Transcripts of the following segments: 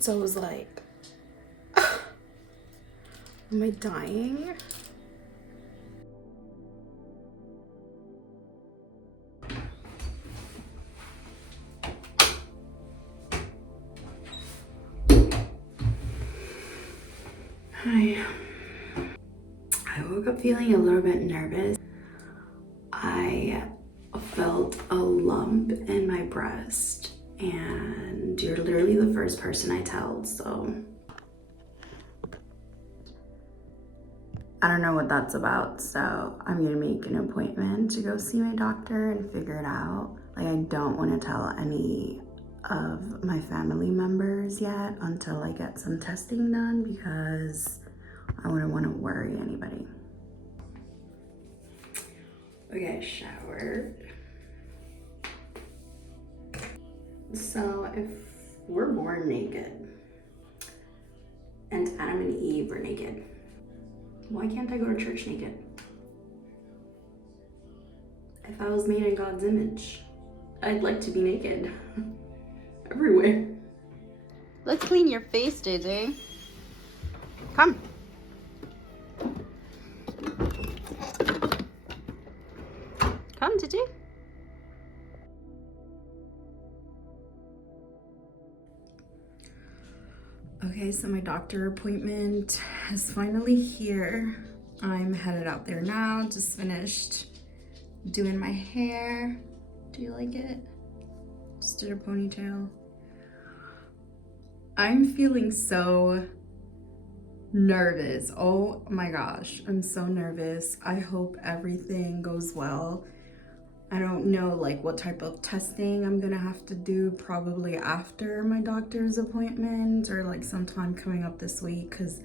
So it was like, am I dying? Hi. I woke up feeling a little bit nervous. I felt a lump in my breast, and you're literally the first person I tell, so I don't know what that's about. So I'm gonna make an appointment to go see my doctor and figure it out. Like, I don't want to tell any of my family members yet until I get some testing done, because I wouldn't want to worry anybody. Okay, showered. So if we're born naked and Adam and Eve were naked, why can't I go to church naked? If I was made in God's image, I'd like to be naked everywhere. Let's clean your face, JJ. Come. Come, JJ. Okay, so my doctor appointment is finally here. I'm headed out there now. Just finished doing my hair. Do you like it? Just did a ponytail. I'm feeling so nervous. Oh my gosh, I'm so nervous. I hope everything goes well. I don't know like what type of testing I'm gonna have to do, probably after my doctor's appointment or like sometime coming up this week, because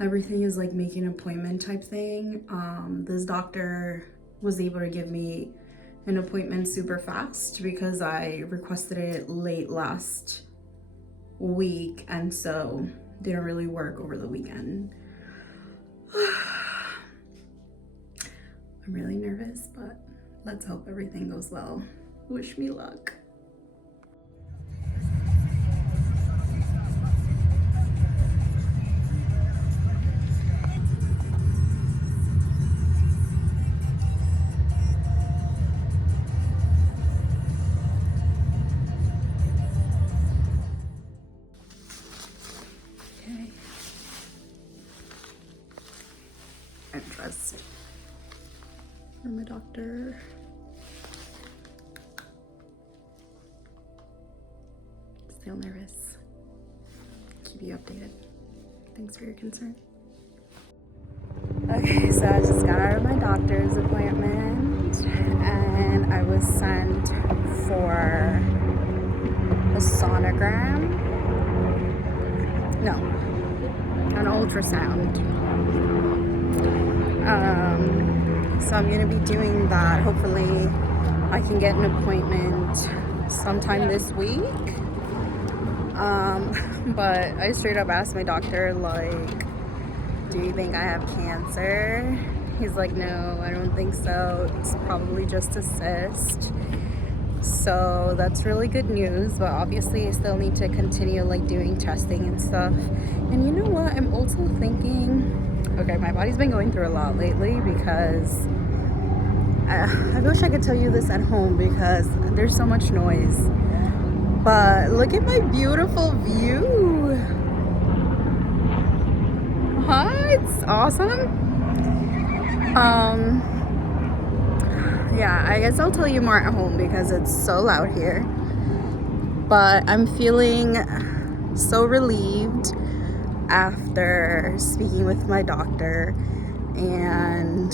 everything is like making an appointment type thing. This doctor was able to give me an appointment super fast because I requested it late last week, and so didn't really work over the weekend. I'm really nervous, but let's hope everything goes well. Wish me luck. Okay. I'm dressed for my doctor. Still nervous. Keep you updated. Thanks for your concern. Okay, so I just got out of my doctor's appointment and I was sent for a sonogram. No, an ultrasound. So I'm gonna be doing that. Hopefully I can get an appointment sometime this week. But I straight up asked my doctor, like, do you think I have cancer? He's like, no, I don't think so. It's probably just a cyst. So that's really good news, but obviously I still need to continue like doing testing and stuff. And you know what? I'm also thinking, okay, my body's been going through a lot lately because I wish I could tell you this at home because there's so much noise. But look at my beautiful view. Huh? It's awesome. Yeah, I guess I'll tell you more at home because it's so loud here. But I'm feeling so relieved after speaking with my doctor, and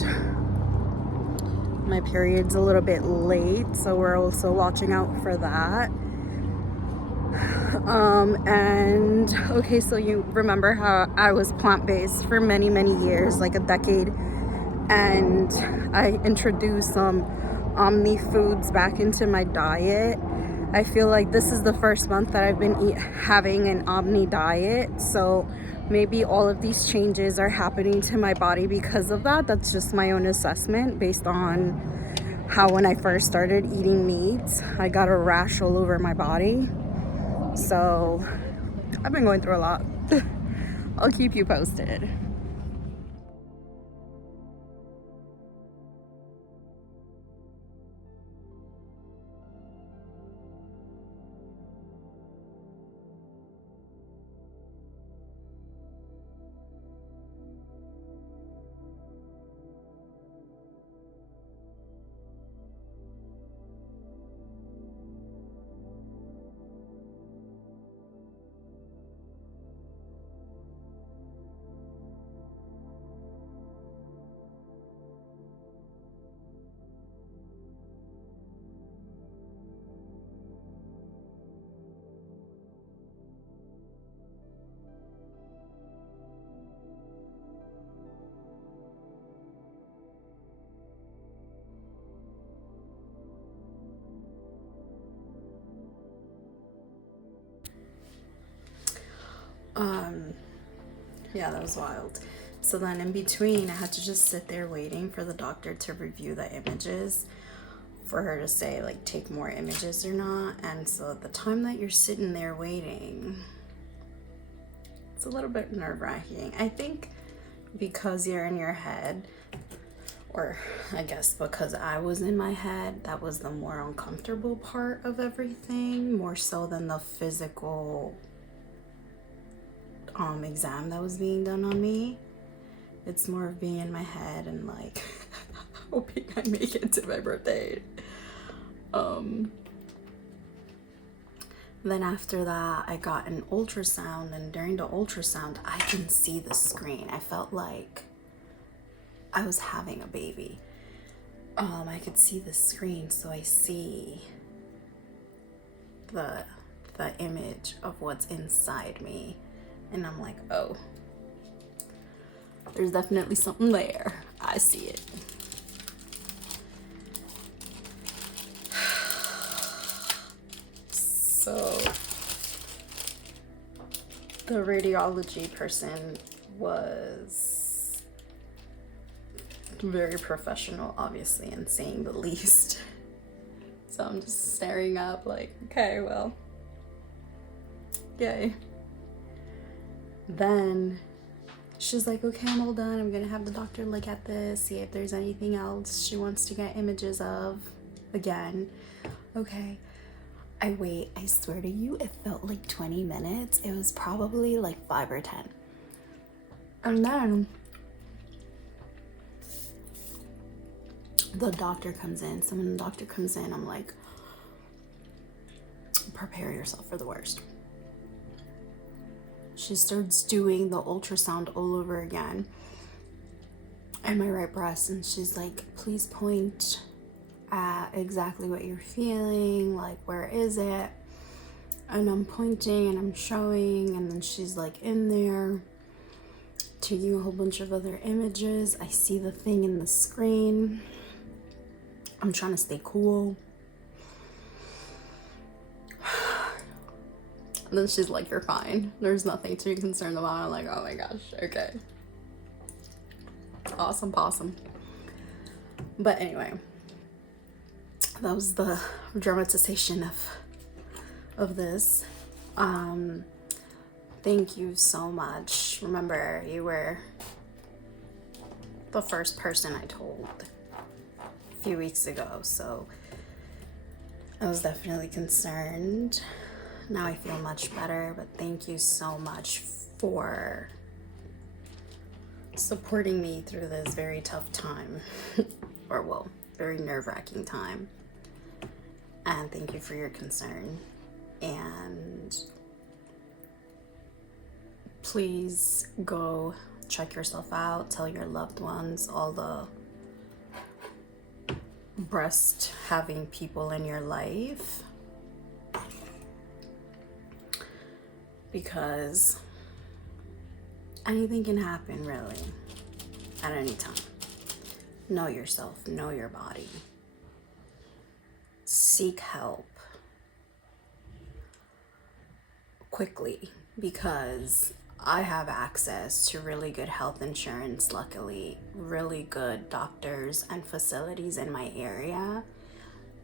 my period's a little bit late, so we're also watching out for that. And okay, so you remember how I was plant-based for many years, like a decade, and I introduced some omni foods back into my diet. I feel like this is the first month that I've been having an omni diet, so maybe all of these changes are happening to my body because of that. That's just my own assessment based on how when I first started eating meats, I got a rash all over my body. So I've been going through a lot. I'll keep you posted. Yeah, that was wild. So then in between, I had to just sit there waiting for the doctor to review the images, for her to say like take more images or not. And so at the time that you're sitting there waiting, it's a little bit nerve-wracking. I think because you're in your head, or I guess because I was in my head, that was the more uncomfortable part of everything, more so than the physical exam that was being done on me. It's more of being in my head and like hoping I make it to my birthday. Then after that, I got an ultrasound, and during the ultrasound, I can see the screen. I felt like I was having a baby. I could see the screen, so I see the image of what's inside me. And I'm like, oh, there's definitely something there. I see it. So the radiology person was very professional, obviously, and saying the least. So I'm just staring up like, okay, well, yay. Then she's like, okay, I'm all done. I'm gonna have the doctor look at this, see if there's anything else she wants to get images of again. Okay, I wait. I swear to you, it felt like 20 minutes. It was probably like 5 or 10. And then the doctor comes in. So when the doctor comes in, I'm like, prepare yourself for the worst. She starts doing the ultrasound all over again at my right breast, and she's like, please point at exactly what you're feeling, like where is it? And I'm pointing and I'm showing, and then she's like in there taking a whole bunch of other images. I see the thing in the screen. I'm trying to stay cool. And then she's like, you're fine. There's nothing to be concerned about. I'm like, oh my gosh, okay. Awesome possum. But anyway, that was the dramatization of this. Thank you so much. Remember, you were the first person I told a few weeks ago, so I was definitely concerned. Now I feel much better, but thank you so much for supporting me through this very tough time, or well, very nerve-wracking time. And thank you for your concern. And please go check yourself out, tell your loved ones, all the breast having people in your life, because anything can happen really at any time. Know yourself, know your body, seek help quickly, because I have access to really good health insurance, luckily, really good doctors and facilities in my area,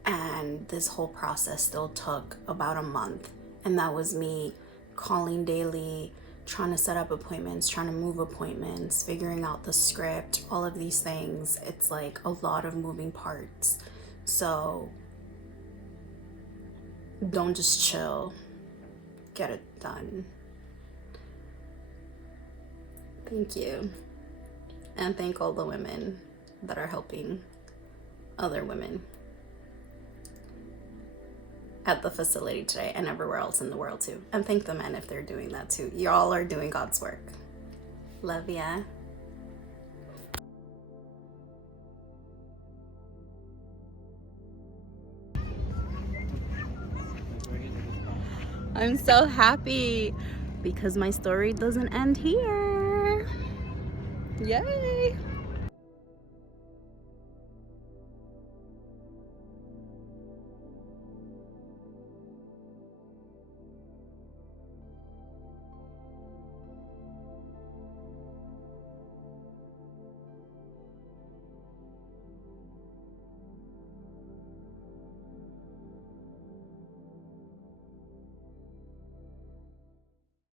and this whole process still took about a month, and that was me calling daily, trying to set up appointments, trying to move appointments, figuring out the script, all of these things. It's like a lot of moving parts. So don't just chill, get it done. Thank you. And thank all the women that are helping other women at the facility today and everywhere else in the world too. And thank the men if they're doing that too. Y'all are doing God's work. Love ya. I'm so happy because my story doesn't end here. Yay!